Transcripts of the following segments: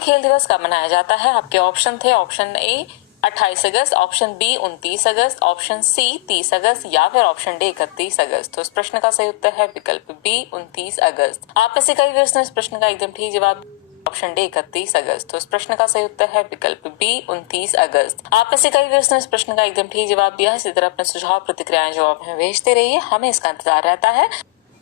खेल दिवस कब मनाया जाता है? आपके ऑप्शन थे ऑप्शन ए 28 अगस्त, ऑप्शन बी 29 अगस्त, ऑप्शन सी 30 अगस्त या फिर ऑप्शन डी 31 अगस्त। तो इस प्रश्न का सही उत्तर है विकल्प बी 29 अगस्त। आप में से कई व्यक्ति ने इस प्रश्न का एकदम ठीक जवाब ऑप्शन डी 31 अगस्त। तो इस प्रश्न का सही उत्तर है विकल्प बी 29 अगस्त। आप में से कई व्यक्ति ने इस प्रश्न का एकदम ठीक जवाब दिया है। इसी तरह अपने सुझाव प्रतिक्रियाएं जवाब में भेजते रहिए, हमें इसका इंतजार रहता है।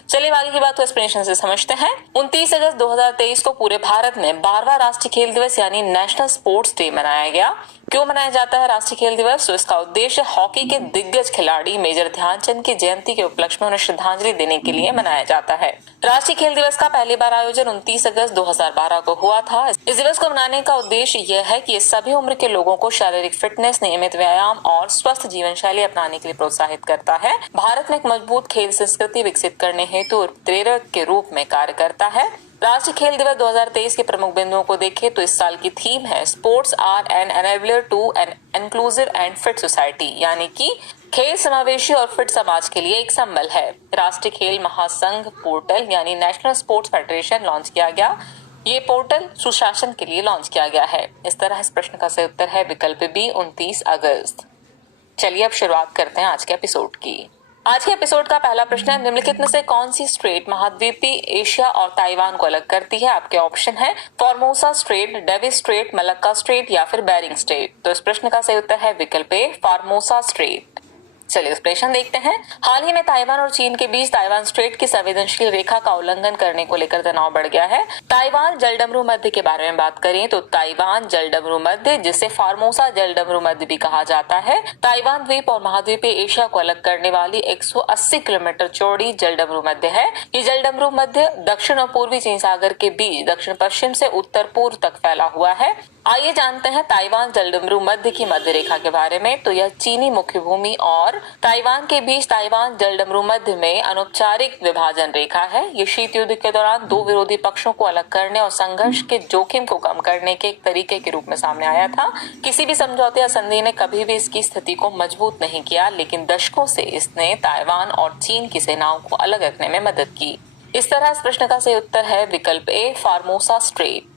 चलिए आगे की बात को एक्सप्लेनेशन से समझते हैं। 29 अगस्त 2023 को पूरे भारत में 12वां राष्ट्रीय खेल दिवस यानी नेशनल स्पोर्ट्स डे मनाया गया। क्यों मनाया जाता है राष्ट्रीय खेल दिवस? तो इसका उद्देश्य हॉकी के दिग्गज खिलाड़ी मेजर ध्यानचंद की जयंती के उपलक्ष्य में उन्हें श्रद्धांजलि देने के लिए मनाया जाता है। राष्ट्रीय खेल दिवस का पहली बार आयोजन 29 अगस्त 2012 को हुआ था। इस दिवस को मनाने का उद्देश्य यह है कि ये सभी उम्र के लोगों को शारीरिक फिटनेस, नियमित व्यायाम और स्वस्थ जीवन शैली अपनाने के लिए प्रोत्साहित करता है। भारत में एक मजबूत खेल संस्कृति विकसित करने हेतु प्रेरक के रूप में कार्य करता है। राष्ट्रीय खेल दिवस 2023 के प्रमुख बिंदुओं को देखें तो इस साल की थीम है sports are an enabler to an inclusive and fit society, यानी कि खेल समावेशी और फिट समाज के लिए एक संबल है। राष्ट्रीय खेल महासंघ पोर्टल यानी नेशनल स्पोर्ट्स फेडरेशन लॉन्च किया गया। ये पोर्टल सुशासन के लिए लॉन्च किया गया है। इस तरह इस प्रश्न का सही उत्तर है विकल्प बी 29 अगस्त। चलिए अब शुरुआत करते हैं आज के एपिसोड की। आज के एपिसोड का पहला प्रश्न है, निम्नलिखित में से कौन सी स्ट्रेट महाद्वीपीय एशिया और ताइवान को अलग करती है? आपके ऑप्शन है Formosa straight, Davis Strait, Malacca strait या फिर बेरिंग स्ट्रेट। तो इस प्रश्न का सही उत्तर है विकल्प ए फॉर्मोसा स्ट्रेट। चलिए एक्सप्लेनेशन देखते हैं। हाल ही में ताइवान और चीन के बीच ताइवान स्ट्रेट की संवेदनशील रेखा का उल्लंघन करने को लेकर तनाव बढ़ गया है। ताइवान जलडमरू मध्य के बारे में बात करें तो ताइवान जलडमरू मध्य, जिसे फार्मोसा जलडमरू मध्य भी कहा जाता है, ताइवान द्वीप और महाद्वीपीय एशिया को अलग करने वाली 180 किलोमीटर चौड़ी जलडमरू मध्य है। ये जलडमरू मध्य दक्षिण और पूर्वी चीन सागर के बीच दक्षिण पश्चिम से उत्तर पूर्व तक फैला हुआ है। आइए जानते हैं ताइवान जलडमरू मध्य की मध्य रेखा के बारे में। तो यह चीनी मुख्य भूमि और ताइवान के बीच ताइवान जलडमरू मध्य में अनौपचारिक विभाजन रेखा है। ये शीत युद्ध के दौरान दो विरोधी पक्षों को अलग करने और संघर्ष के जोखिम को कम करने के एक तरीके के रूप में सामने आया था। किसी भी समझौते या संधि ने कभी भी इसकी स्थिति को मजबूत नहीं किया, लेकिन दशकों से इसने ताइवान और चीन की सेनाओं को अलग रखने में मदद की। इस तरह इस प्रश्न का सही उत्तर है विकल्प ए फॉर्मोसा स्ट्रेट।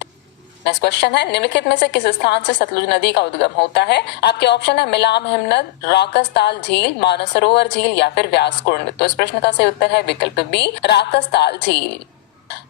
नेक्स्ट क्वेश्चन है, निम्नलिखित में से किस स्थान से सतलुज नदी का उद्गम होता है? आपके ऑप्शन है मिलाम हिमनद, राकसताल झील, मानसरोवर झील या फिर व्यास कुंड। तो इस प्रश्न का सही उत्तर है विकल्प बी राकसताल झील।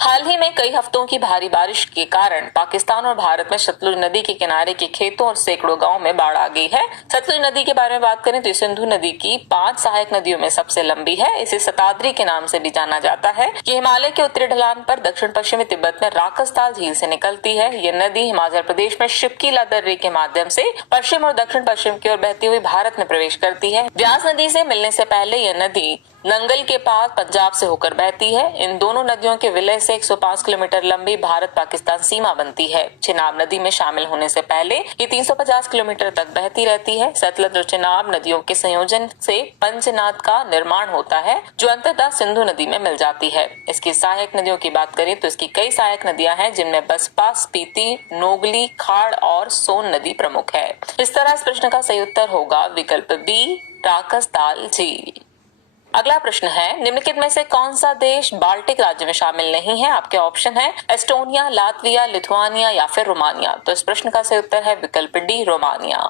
हाल ही में कई हफ्तों की भारी बारिश के कारण पाकिस्तान और भारत में सतलुज नदी के किनारे के खेतों और सैकड़ों गांवों में बाढ़ आ गई है। सतलुज नदी के बारे में बात करें तो सिंधु नदी की 5 सहायक नदियों में सबसे लंबी है। इसे शताद्री के नाम से भी जाना जाता है। ये हिमालय के उत्तरी ढलान पर दक्षिण पश्चिमी तिब्बत में राकसताल झील से निकलती है। ये नदी हिमाचल प्रदेश में शिपकीला दर्रे के माध्यम से पश्चिम और दक्षिण पश्चिम की ओर बहती हुई भारत में प्रवेश करती है। व्यास नदी से मिलने से पहले यह नदी नंगल के पास पंजाब से होकर बहती है। इन दोनों नदियों के विलय से 105 किलोमीटर लंबी भारत पाकिस्तान सीमा बनती है। चिनाब नदी में शामिल होने से पहले ये 350 किलोमीटर तक बहती रहती है। सतलज और चिनाब नदियों के संयोजन से पंचनाद का निर्माण होता है, जो अंततः सिंधु नदी में मिल जाती है। इसकी सहायक नदियों की बात करें तो इसकी कई सहायक नदियां हैं, जिनमें बसपा, स्पीति, नोगली, खाड़ और सोन नदी प्रमुख है। इस तरह इस प्रश्न का सही उत्तर होगा विकल्प बी राकसताल झील। अगला प्रश्न है, निम्नलिखित में से कौन सा देश बाल्टिक राज्य में शामिल नहीं है? आपके ऑप्शन है एस्टोनिया, लातविया, लिथुआनिया या फिर रोमानिया। तो इस प्रश्न का सही उत्तर है विकल्प डी रोमानिया।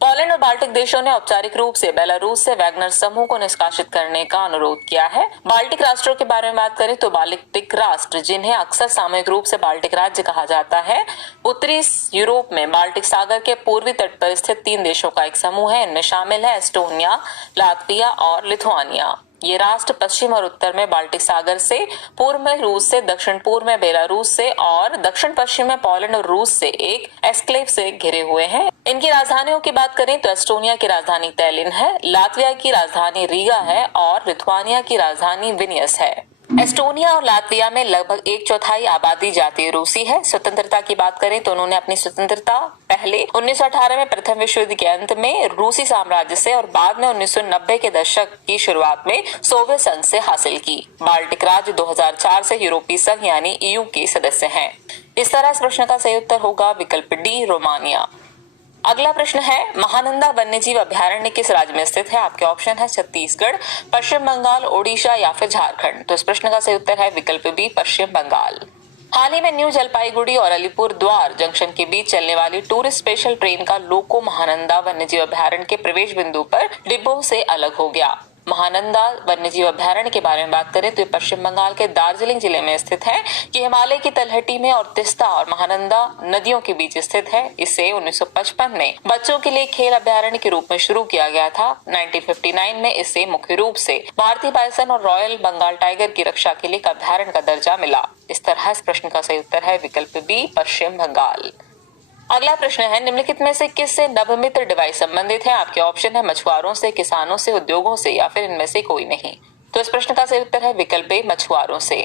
पोलैंड और बाल्टिक देशों ने औपचारिक रूप से बेलारूस से वैगनर समूह को निष्कासित करने का अनुरोध किया है। बाल्टिक राष्ट्रों के बारे में बात करें तो बाल्टिक राष्ट्र, जिन्हें अक्सर सामूहिक रूप से बाल्टिक राज्य कहा जाता है, उत्तरी यूरोप में बाल्टिक सागर के पूर्वी तट पर स्थित 3 देशों का एक समूह है। इनमें शामिल है एस्टोनिया, लातविया और लिथुआनिया। ये राष्ट्र पश्चिम और उत्तर में बाल्टिक सागर से, पूर्व में रूस से, दक्षिण पूर्व में बेलारूस से और दक्षिण पश्चिम में पोलैंड और रूस से एक एस्क्लेव से घिरे हुए हैं। इनकी राजधानियों की बात करें तो एस्टोनिया की राजधानी तैलिन है, लातविया की राजधानी रीगा है और लिथुआनिया की राजधानी विनियस है। एस्टोनिया और लातविया में लगभग 1/4 आबादी जातीय रूसी है। स्वतंत्रता की बात करें तो उन्होंने अपनी स्वतंत्रता पहले 1918 में प्रथम विश्व युद्ध के अंत में रूसी साम्राज्य से और बाद में 1990 के दशक की शुरुआत में सोवियत संघ से हासिल की। बाल्टिक राज्य 2004 से यूरोपीय संघ यानी EU के सदस्य हैं। इस तरह इस प्रश्न का सही उत्तर होगा विकल्प डी रोमानिया। अगला प्रश्न है, महानंदा वन्यजीव अभयारण्य किस राज्य में स्थित है? आपके ऑप्शन है छत्तीसगढ़, पश्चिम बंगाल, ओडिशा या फिर झारखंड। तो इस प्रश्न का सही उत्तर है विकल्प बी पश्चिम बंगाल। हाल ही में न्यू जलपाईगुड़ी और अलीपुरद्वार जंक्शन के बीच चलने वाली टूरिस्ट स्पेशल ट्रेन का लोको महानंदा वन्यजीव अभयारण्य के प्रवेश बिंदु पर डिब्बों से अलग हो गया। महानंदा वन्यजीव अभयारण्य के बारे में बात करें तो ये पश्चिम बंगाल के दार्जिलिंग जिले में स्थित है। ये हिमालय की तलहटी में और तिस्ता और महानंदा नदियों के बीच स्थित है। इसे 1955 में बच्चों के लिए खेल अभयारण्य के रूप में शुरू किया गया था। 1959 में इसे मुख्य रूप से भारतीय बाइसन और रॉयल बंगाल टाइगर की रक्षा के लिए अभयारण्य का दर्जा मिला। इस तरह इस प्रश्न का सही उत्तर है विकल्प बी, पश्चिम बंगाल। अगला प्रश्न है, निम्नलिखित में से किससे नभमित्र डिवाइस संबंधित है? आपके ऑप्शन है मछुआरों से, किसानों से, उद्योगों से या फिर इनमें से कोई नहीं। तो इस प्रश्न का सही उत्तर है विकल्प ए, मछुआरों से।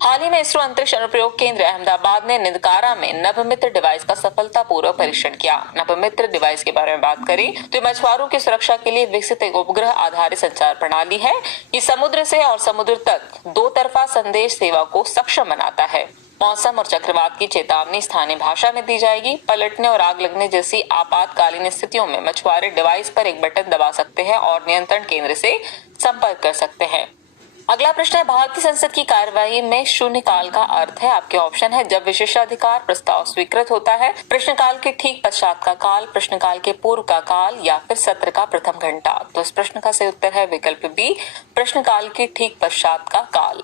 हाल ही में इसरो अंतरिक्ष अनुप्रयोग केंद्र अहमदाबाद ने निदकारा में नभमित्र डिवाइस का सफलतापूर्वक परीक्षण किया। नभमित्र डिवाइस के बारे में बात करें तो ये मछुआरों की सुरक्षा के लिए विकसित एक उपग्रह आधारित संचार प्रणाली है। ये समुद्र से और समुद्र तक दो तरफा संदेश सेवा को सक्षम बनाता है। मौसम और चक्रवात की चेतावनी स्थानीय भाषा में दी जाएगी। पलटने और आग लगने जैसी आपातकालीन स्थितियों में मछुआरे डिवाइस पर एक बटन दबा सकते हैं और नियंत्रण केंद्र से संपर्क कर सकते हैं। अगला प्रश्न है, भारतीय संसद की कार्यवाही में शून्यकाल का अर्थ है। आपके ऑप्शन है जब विशेषाधिकार प्रस्ताव स्वीकृत होता है, प्रश्नकाल के ठीक पश्चात का काल, प्रश्नकाल के पूर्व का काल या फिर सत्र का प्रथम घंटा। तो इस प्रश्न का सही उत्तर है विकल्प बी, प्रश्नकाल के ठीक पश्चात का काल।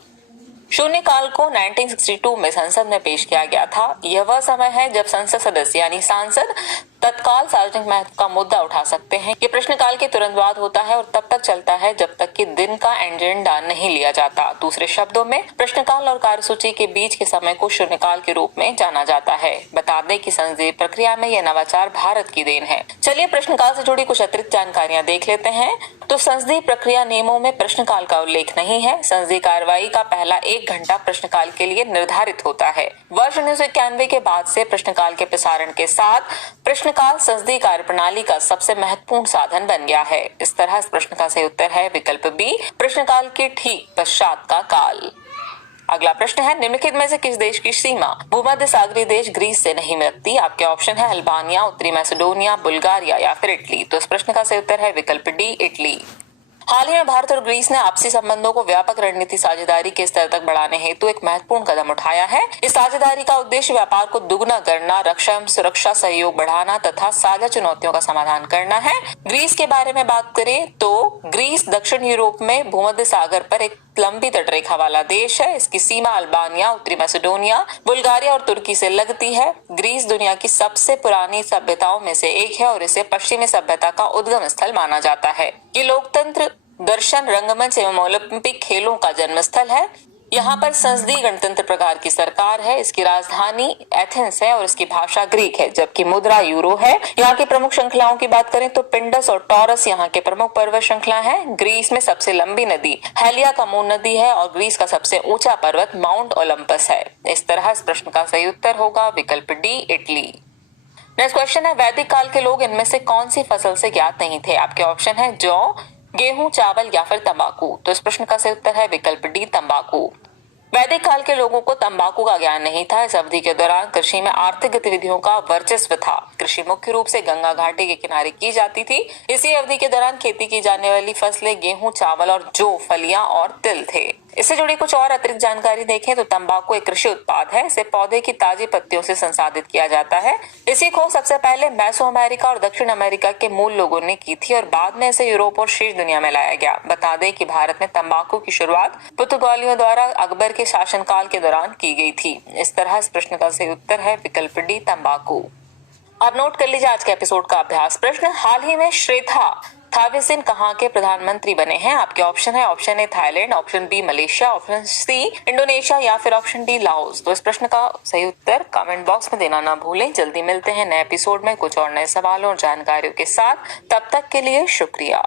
शून्यकाल को 1962 में संसद में पेश किया गया था। यह वह समय है जब संसद सदस्य यानी सांसद तत्काल सार्वजनिक महत्व का मुद्दा उठा सकते हैं। ये प्रश्नकाल के तुरंत बाद होता है और तब तक चलता है जब तक कि दिन का एजेंडा नहीं लिया जाता। दूसरे शब्दों में प्रश्नकाल और कार्यसूची के बीच के समय को शून्यकाल के रूप में जाना जाता है। बता दें कि संसदीय प्रक्रिया में यह नवाचार भारत की देन है। चलिए प्रश्नकाल से जुड़ी कुछ अतिरिक्त जानकारियां देख लेते हैं। तो संसदीय प्रक्रिया नियमों में प्रश्नकाल का उल्लेख नहीं है। संसदीय कार्यवाही का पहला 1 घंटा प्रश्नकाल के लिए निर्धारित होता है। वर्ष 1991 के बाद से प्रश्नकाल के प्रसारण के साथ प्रश्नकाल संसदीय कार्यप्रणाली का सबसे महत्वपूर्ण साधन बन गया है। इस तरह इस प्रश्न का सही उत्तर है विकल्प बी, प्रश्नकाल के ठीक पश्चात का काल। अगला प्रश्न है, निम्नलिखित में से किस देश की सीमा भूमध्य सागरीय देश ग्रीस से नहीं मिलती? आपके ऑप्शन है अल्बानिया, उत्तरी मैसेडोनिया, बुल्गारिया या फिर इटली। तो इस प्रश्न का सही उत्तर है विकल्प डी, इटली। हाल ही में भारत और ग्रीस ने आपसी संबंधों को व्यापक रणनीतिक साझेदारी के स्तर तक बढ़ाने हेतु एक महत्वपूर्ण कदम उठाया है। इस साझेदारी का उद्देश्य व्यापार को दुगना करना, रक्षा एवं सुरक्षा सहयोग बढ़ाना तथा साझा चुनौतियों का समाधान करना है। ग्रीस के बारे में बात करें तो ग्रीस दक्षिण यूरोप में भूमध्य सागर पर एक लंबी तटरेखा वाला देश है। इसकी सीमा अल्बानिया, उत्तरी मैसेडोनिया, बुल्गारिया और तुर्की से लगती है। ग्रीस दुनिया की सबसे पुरानी सभ्यताओं में से एक है और इसे पश्चिमी सभ्यता का उद्गम स्थल माना जाता है। ये लोकतंत्र, दर्शन, रंगमंच एवं ओलंपिक खेलों का जन्म स्थल है। यहाँ पर संसदीय गणतंत्र प्रकार की सरकार है। इसकी राजधानी एथेंस है और इसकी भाषा ग्रीक है, जबकि मुद्रा यूरो है। यहाँ की प्रमुख श्रृंखलाओं की बात करें तो पिंडस और टॉरस यहाँ के प्रमुख पर्वत श्रृंखला है। ग्रीस में सबसे लंबी नदी हेलिया कमोन नदी है और ग्रीस का सबसे ऊंचा पर्वत माउंट ओलंपस है। इस तरह इस प्रश्न का सही उत्तर होगा विकल्प डी, इटली। नेक्स्ट क्वेश्चन है, वैदिक काल के लोग इनमें से कौन सी फसल से ज्ञात नहीं थे? आपके ऑप्शन है जौ, गेहूं, चावल या फिर तंबाकू। तो इस प्रश्न का सही उत्तर है विकल्प डी, तंबाकू। वैदिक काल के लोगों को तंबाकू का ज्ञान नहीं था। इस अवधि के दौरान कृषि में आर्थिक गतिविधियों का वर्चस्व था। कृषि मुख्य रूप से गंगा घाटी के किनारे की जाती थी। इसी अवधि के दौरान खेती की जाने वाली फसलें गेहूं, चावल और जौ, फलियां और तिल थे। इससे जुड़ी कुछ और अतिरिक्त जानकारी देखें तो तंबाकू एक कृषि उत्पाद है। इसे पौधे की ताजी पत्तियों से संसाधित किया जाता है। इसी खोज सबसे पहले मेसो अमेरिका और दक्षिण अमेरिका के मूल लोगों ने की थी और बाद में इसे यूरोप और शेष दुनिया में लाया गया। बता दें कि भारत में तंबाकू की शुरुआत पुर्तगालियों द्वारा अकबर के शासनकाल के दौरान की गई थी। इस तरह इस प्रश्न का सही उत्तर है विकल्प डी, तंबाकू। अब नोट कर लीजिए आज के एपिसोड का अभ्यास प्रश्न। हाल ही में श्रेथा थाविसिन कहाँ के प्रधानमंत्री बने हैं? आपके ऑप्शन है option A Thailand, option B Malaysia, option C Indonesia या फिर ऑप्शन डी लाओस। तो इस प्रश्न का सही उत्तर कमेंट बॉक्स में देना ना भूलें। जल्दी मिलते हैं नए एपिसोड में कुछ और नए सवालों और जानकारियों के साथ। तब तक के लिए शुक्रिया।